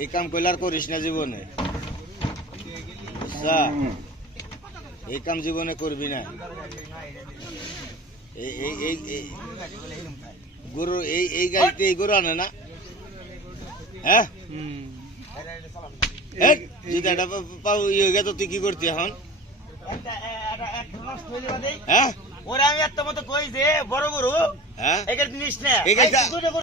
এই কাম কইলার করিস না জীবনে, এই কাম জীবনে করবি না। গরু এই গাড়িতে এই গরু আনে না, হ্যাঁ? যদি একটা পাও ইয়ে গেত তুই কি করতি এখন? হ্যাঁ, ওরা আমি একটা মতো কই যে বড় গরু, হ্যাঁ, এই জিনিস না